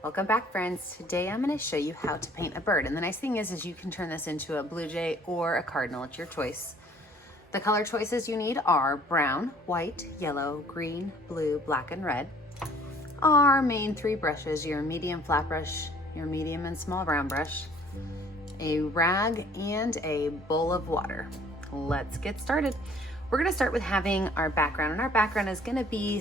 Welcome back, friends. Today I'm going to show you how to paint a bird. And the nice thing is you can turn this into a blue jay or a cardinal. It's your choice. The color choices you need are brown, white, yellow, green, blue, black, and red. Our main three brushes, your medium flat brush, your medium and small round brush, a rag, and a bowl of water. Let's get started. We're going to start with having our background, and our background is going to be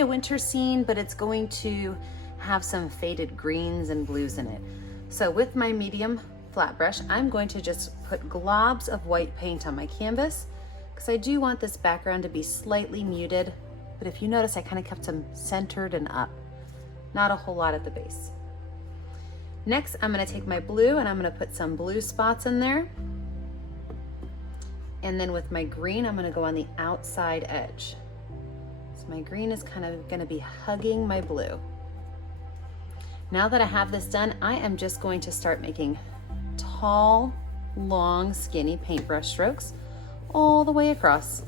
a winter scene, but it's going to have some faded greens and blues in it. So with my medium flat brush, I'm going to just put globs of white paint on my canvas because I do want this background to be slightly muted, but if you notice, I kind of kept them centered and up, not a whole lot at the base. Next, I'm going to take my blue and I'm going to put some blue spots in there. And then with my green, I'm going to go on the outside edge. So my green is kind of going to be hugging my blue. Now that I have this done, I am just going to start making tall, long, skinny paintbrush strokes all the way across.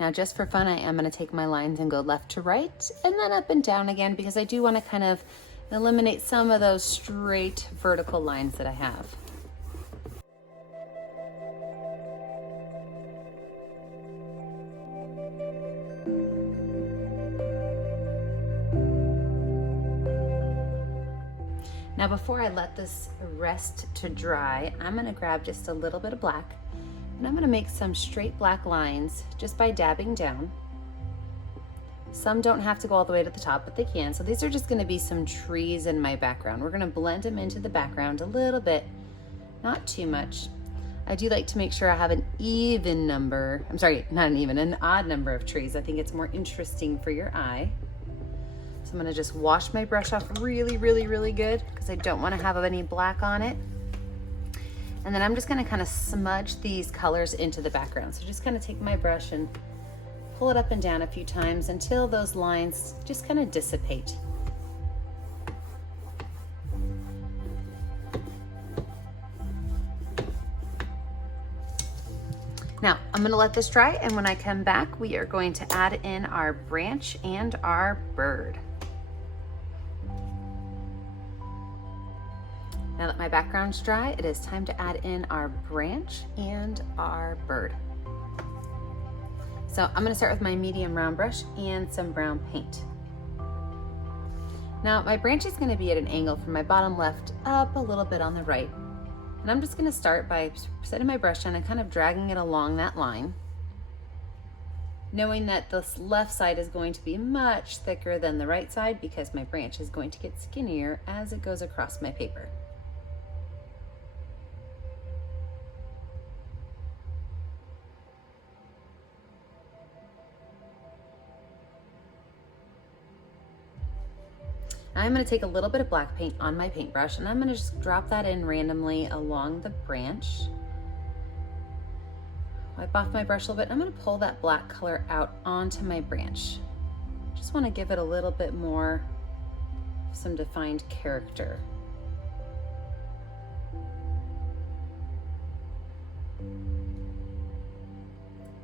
Now just for fun, I am going to take my lines and go left to right and then up and down again because I do want to kind of eliminate some of those straight vertical lines that I have. Now before I let this rest to dry, I'm going to grab just a little bit of black. And I'm going to make some straight black lines just by dabbing down. Some don't have to go all the way to the top, but they can. So these are just going to be some trees in my background. We're going to blend them into the background a little bit, not too much. I do like to make sure I have an even number, an odd number of trees. I think it's more interesting for your eye. So I'm going to just wash my brush off really, really, really good because I don't want to have any black on it. And then I'm just going to kind of smudge these colors into the background. So just kind of take my brush and pull it up and down a few times until those lines just kind of dissipate. Now I'm going to let this dry, and when I come back, we are going to add in our branch and our bird. Now that my background's dry, it is time to add in our branch and our bird. So I'm going to start with my medium round brush and some brown paint. Now my branch is going to be at an angle from my bottom left up a little bit on the right. And I'm just going to start by setting my brush down and kind of dragging it along that line, knowing that this left side is going to be much thicker than the right side because my branch is going to get skinnier as it goes across my paper. I'm going to take a little bit of black paint on my paintbrush and I'm going to just drop that in randomly along the branch. Wipe off my brush a little bit. I'm going to pull that black color out onto my branch. Just want to give it a little bit more, some defined character.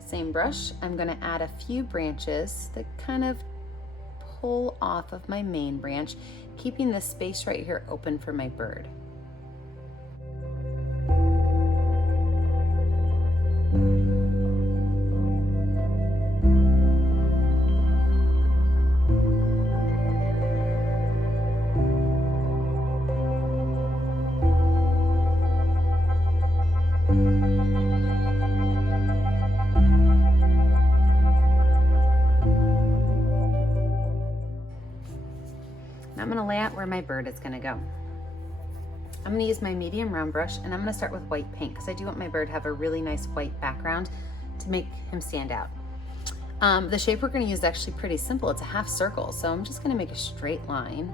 Same brush, I'm going to add a few branches that kind of pull off of my main branch, keeping this space right here open for my bird. I'm going to lay out where my bird is going to go. I'm going to use my medium round brush and I'm going to start with white paint because I do want my bird to have a really nice white background to make him stand out. The shape we're going to use is actually pretty simple. It's a half circle. So I'm just going to make a straight line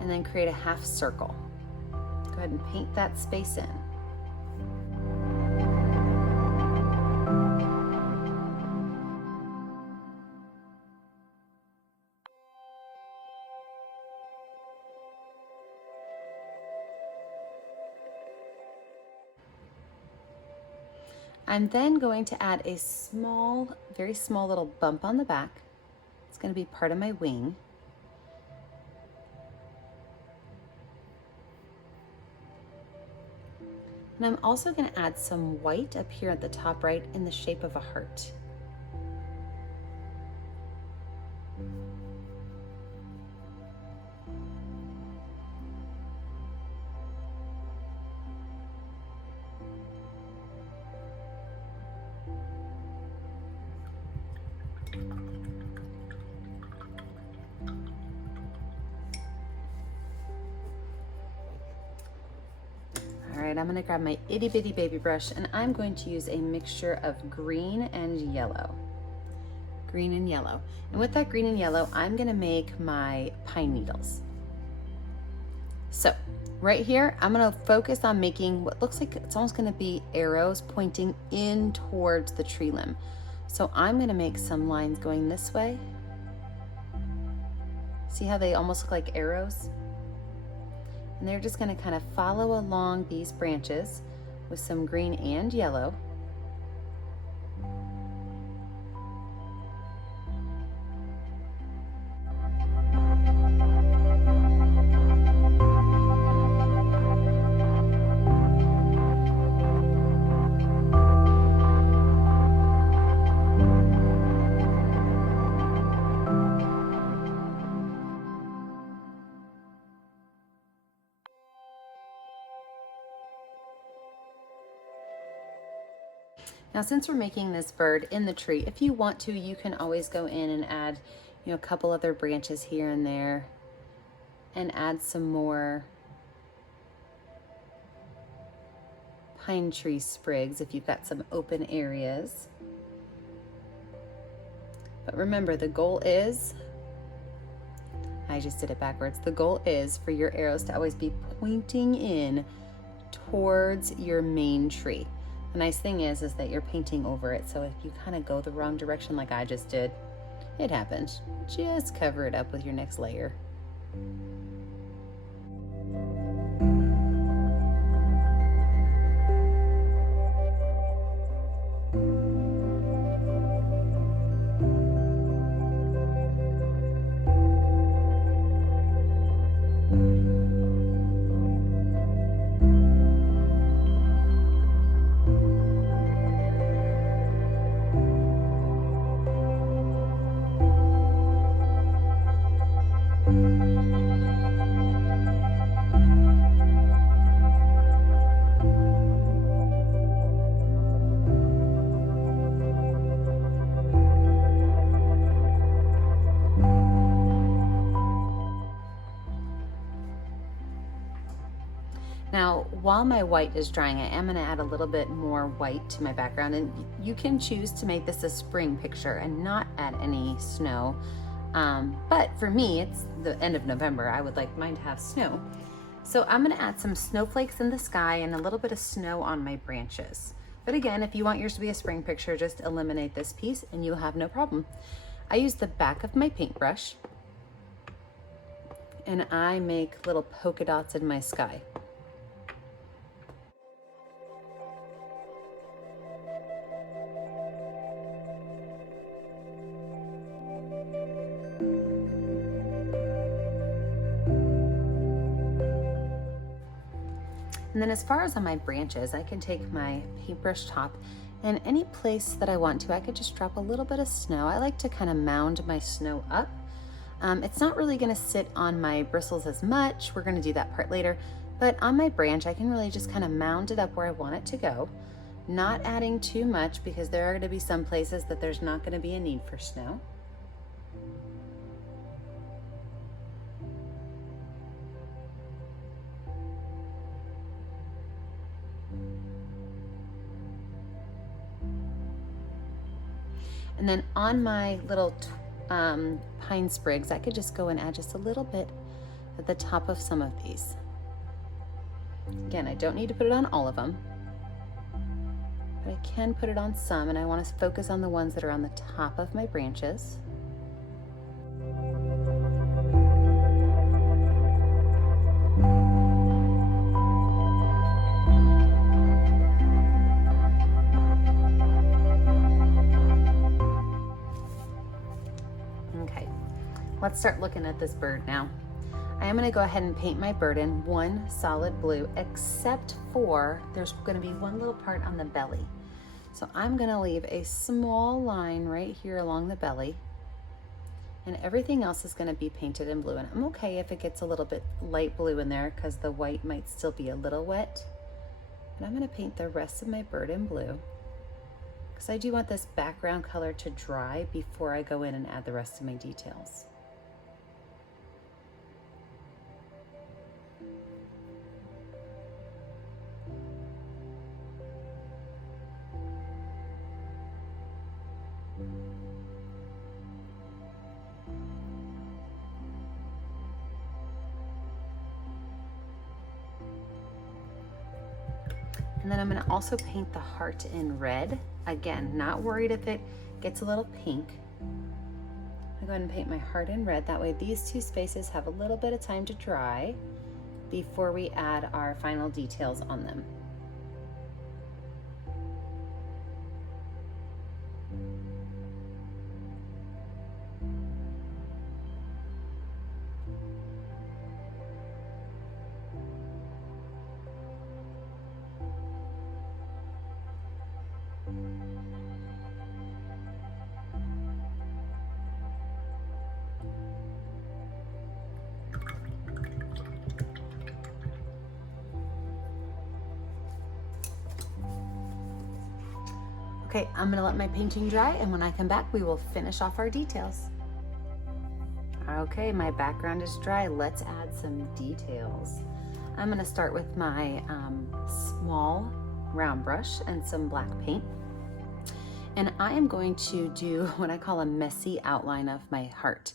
and then create a half circle. Go ahead and paint that space in. I'm then going to add a small, very small little bump on the back. It's going to be part of my wing. And I'm also going to add some white up here at the top right in the shape of a heart. I'm going to grab my itty bitty baby brush and I'm going to use a mixture of green and yellow. Green and yellow. And with that green and yellow, I'm going to make my pine needles. So right here, I'm going to focus on making what looks like it's almost going to be arrows pointing in towards the tree limb. So I'm going to make some lines going this way. See how they almost look like arrows? And they're just going to kind of follow along these branches with some green and yellow. Now, since we're making this bird in the tree, if you want to, you can always go in and add, a couple other branches here and there and add some more pine tree sprigs if you've got some open areas. But remember, the goal is, I just did it backwards. The goal is for your arrows to always be pointing in towards your main tree. The nice thing is that you're painting over it, so if you kind of go the wrong direction like I just did, it happens. Just cover it up with your next layer. Now, while my white is drying, I am going to add a little bit more white to my background, and you can choose to make this a spring picture and not add any snow. But for me, it's the end of November. I would like mine to have snow. So I'm going to add some snowflakes in the sky and a little bit of snow on my branches. But again, if you want yours to be a spring picture, just eliminate this piece and you'll have no problem. I use the back of my paintbrush and I make little polka dots in my sky. And then as far as on my branches, I can take my paintbrush top and any place that I want to, I could just drop a little bit of snow. I like to kind of mound my snow up. It's not really gonna sit on my bristles as much. We're gonna do that part later, but on my branch, I can really just kind of mound it up where I want it to go, not adding too much because there are gonna be some places that there's not gonna be a need for snow. And then on my little pine sprigs, I could just go and add just a little bit at the top of some of these. Again, I don't need to put it on all of them, but I can put it on some, and I want to focus on the ones that are on the top of my branches. Okay, let's start looking at this bird now. I am going to go ahead and paint my bird in one solid blue, except for there's going to be one little part on the belly. So I'm going to leave a small line right here along the belly, and everything else is going to be painted in blue. And I'm okay if it gets a little bit light blue in there because the white might still be a little wet. But I'm going to paint the rest of my bird in blue because I do want this background color to dry before I go in and add the rest of my details. And then I'm going to also paint the heart in red. Again, not worried if it gets a little pink. I'm going to go ahead and paint my heart in red. That way these two spaces have a little bit of time to dry before we add our final details on them. Okay, I'm gonna let my painting dry, and when I come back, we will finish off our details. Okay, my background is dry. Let's add some details. I'm gonna start with my small round brush and some black paint. And I am going to do what I call a messy outline of my heart.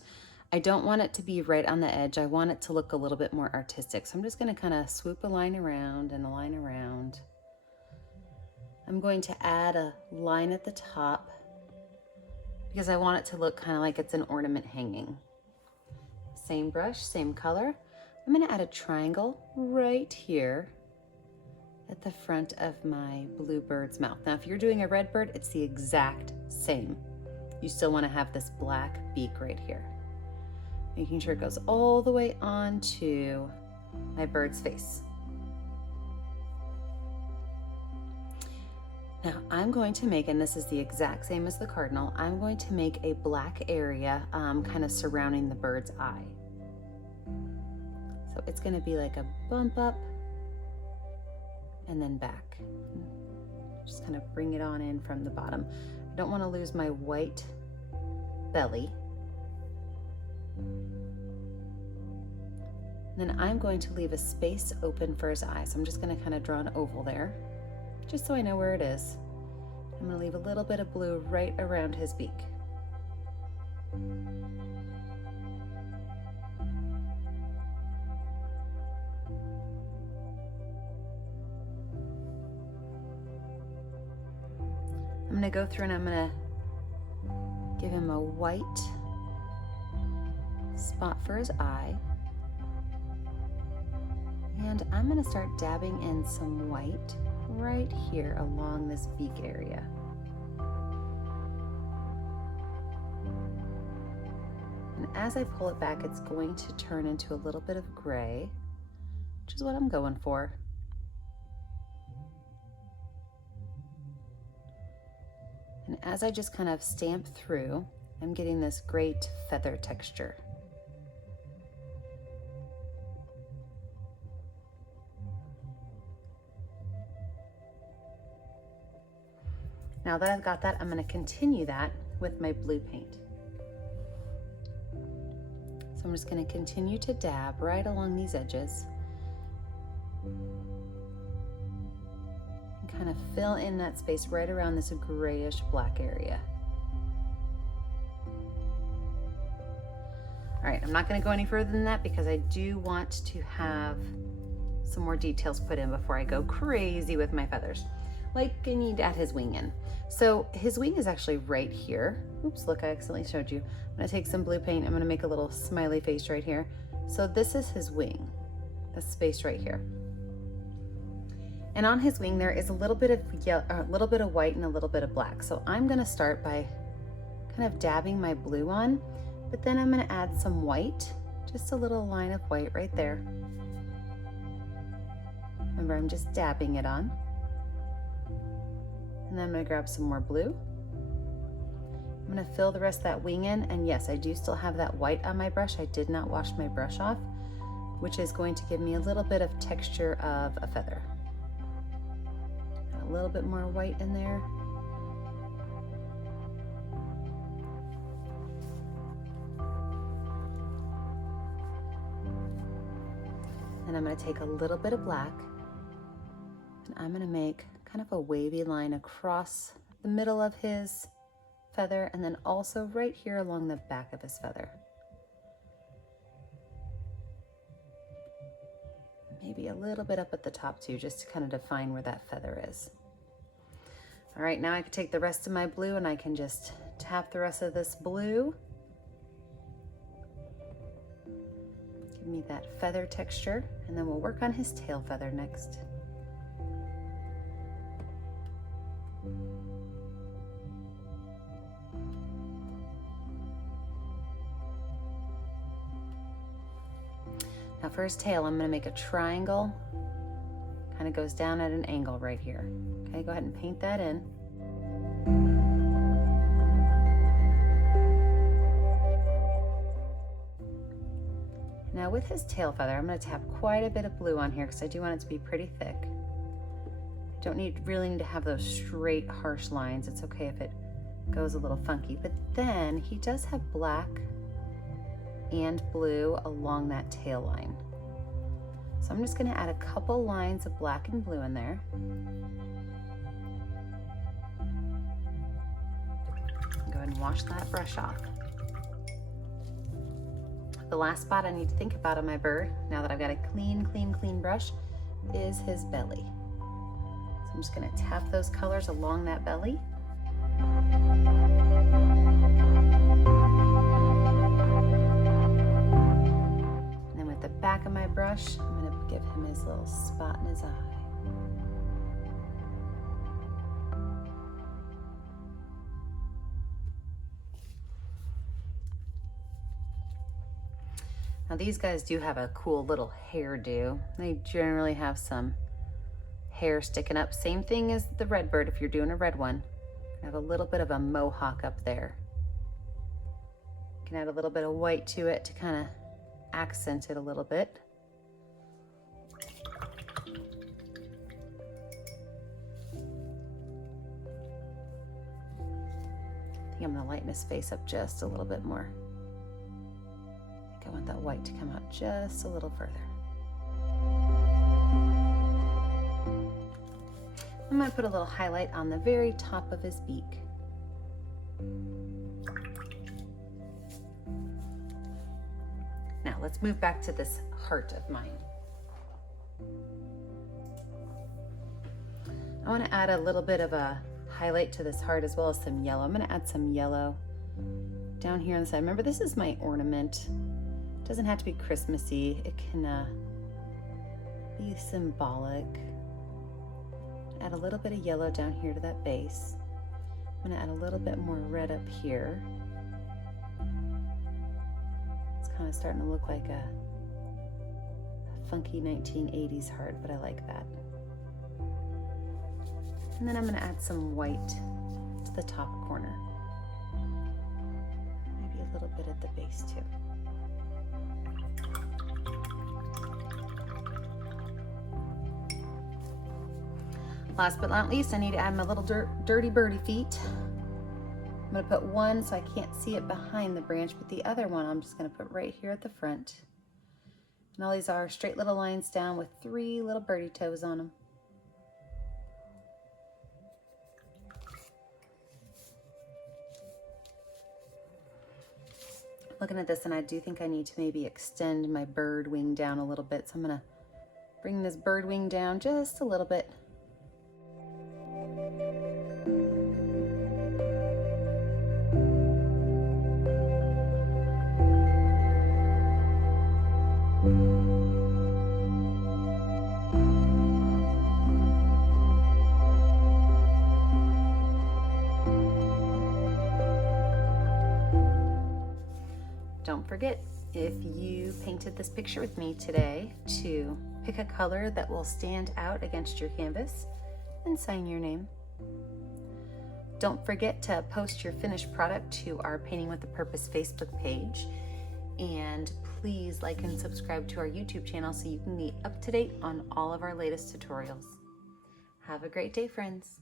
I don't want it to be right on the edge. I want it to look a little bit more artistic. So I'm just gonna kind of swoop a line around and a line around. I'm going to add a line at the top because I want it to look kind of like it's an ornament hanging. Same brush, same color. I'm going to add a triangle right here at the front of my blue bird's mouth. Now, if you're doing a red bird, it's the exact same. You still want to have this black beak right here, making sure it goes all the way onto my bird's face. Now I'm going to make, and this is the exact same as the cardinal, I'm going to make a black area kind of surrounding the bird's eye. So it's going to be like a bump up and then back. Just kind of bring it on in from the bottom. I don't want to lose my white belly. Then I'm going to leave a space open for his eye. So I'm just going to kind of draw an oval there, just so I know where it is. I'm going to leave a little bit of blue right around his beak. I'm going to go through and I'm going to give him a white spot for his eye. And I'm going to start dabbing in some white right here along this beak area. And as I pull it back, it's going to turn into a little bit of gray, which is what I'm going for. And as I just kind of stamp through, I'm getting this great feather texture. Now that I've got that, I'm going to continue that with my blue paint. So I'm just going to continue to dab right along these edges and kind of fill in that space right around this grayish black area. All right, I'm not gonna go any further than that because I do want to have some more details put in before I go crazy with my feathers. Like I need to add his wing in. So his wing is actually right here. Oops, look, I accidentally showed you. I'm gonna take some blue paint. I'm gonna make a little smiley face right here. So this is his wing, the space right here. And on his wing, there is a little bit of yellow, a little bit of white and a little bit of black. So I'm gonna start by kind of dabbing my blue on, but then I'm gonna add some white, just a little line of white right there. Remember, I'm just dabbing it on. And then I'm gonna grab some more blue. I'm gonna fill the rest of that wing in, and yes, I do still have that white on my brush. I did not wash my brush off, which is going to give me a little bit of texture of a feather. A little bit more white in there. And I'm gonna take a little bit of black, and I'm gonna make kind of a wavy line across the middle of his feather, and then also right here along the back of his feather. Maybe a little bit up at the top too, just to kind of define where that feather is. All right, now I can take the rest of my blue and I can just tap the rest of this blue. Give me that feather texture, and then we'll work on his tail feather next. Now for his tail, I'm gonna make a triangle, kind of goes down at an angle right here. Okay, go ahead and paint that in. Now with his tail feather, I'm gonna tap quite a bit of blue on here because I do want it to be pretty thick. I don't really need to have those straight, harsh lines. It's okay if it goes a little funky, but then he does have black and blue along that tail line. So I'm just gonna add a couple lines of black and blue in there. Go ahead and wash that brush off. The last spot I need to think about on my bird, now that I've got a clean brush, is his belly. So I'm just gonna tap those colors along that belly. Back of my brush, I'm going to give him his little spot in his eye. Now these guys do have a cool little hairdo. They generally have some hair sticking up. Same thing as the red bird if you're doing a red one. I have a little bit of a mohawk up there. You can add a little bit of white to it to kind of accent it a little bit. I think I'm going to lighten his face up just a little bit more. I think I want that white to come out just a little further. I'm going to put a little highlight on the very top of his beak. Now let's move back to this heart of mine. I want to add a little bit of a highlight to this heart as well as some yellow. I'm going to add some yellow down here on the side. Remember, this is my ornament. It doesn't have to be Christmassy. It can be symbolic. Add a little bit of yellow down here to that base. I'm going to add a little bit more red up here. Kind of starting to look like a funky 1980s heart, but I like that. And then I'm going to add some white to the top corner. Maybe a little bit at the base too. Last but not least, I need to add my little dirty birdie feet. I'm going to put one so I can't see it behind the branch, but the other one I'm just going to put right here at the front. And all these are straight little lines down with 3 little birdie toes on them. Looking at this, and I do think I need to maybe extend my bird wing down a little bit. So I'm gonna bring this bird wing down just a little bit. Don't forget, if you painted this picture with me today, to pick a color that will stand out against your canvas and sign your name. Don't forget to post your finished product to our Painting with a Purpose Facebook page. And please like and subscribe to our YouTube channel so you can be up to date on all of our latest tutorials. Have a great day, friends.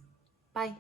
Bye.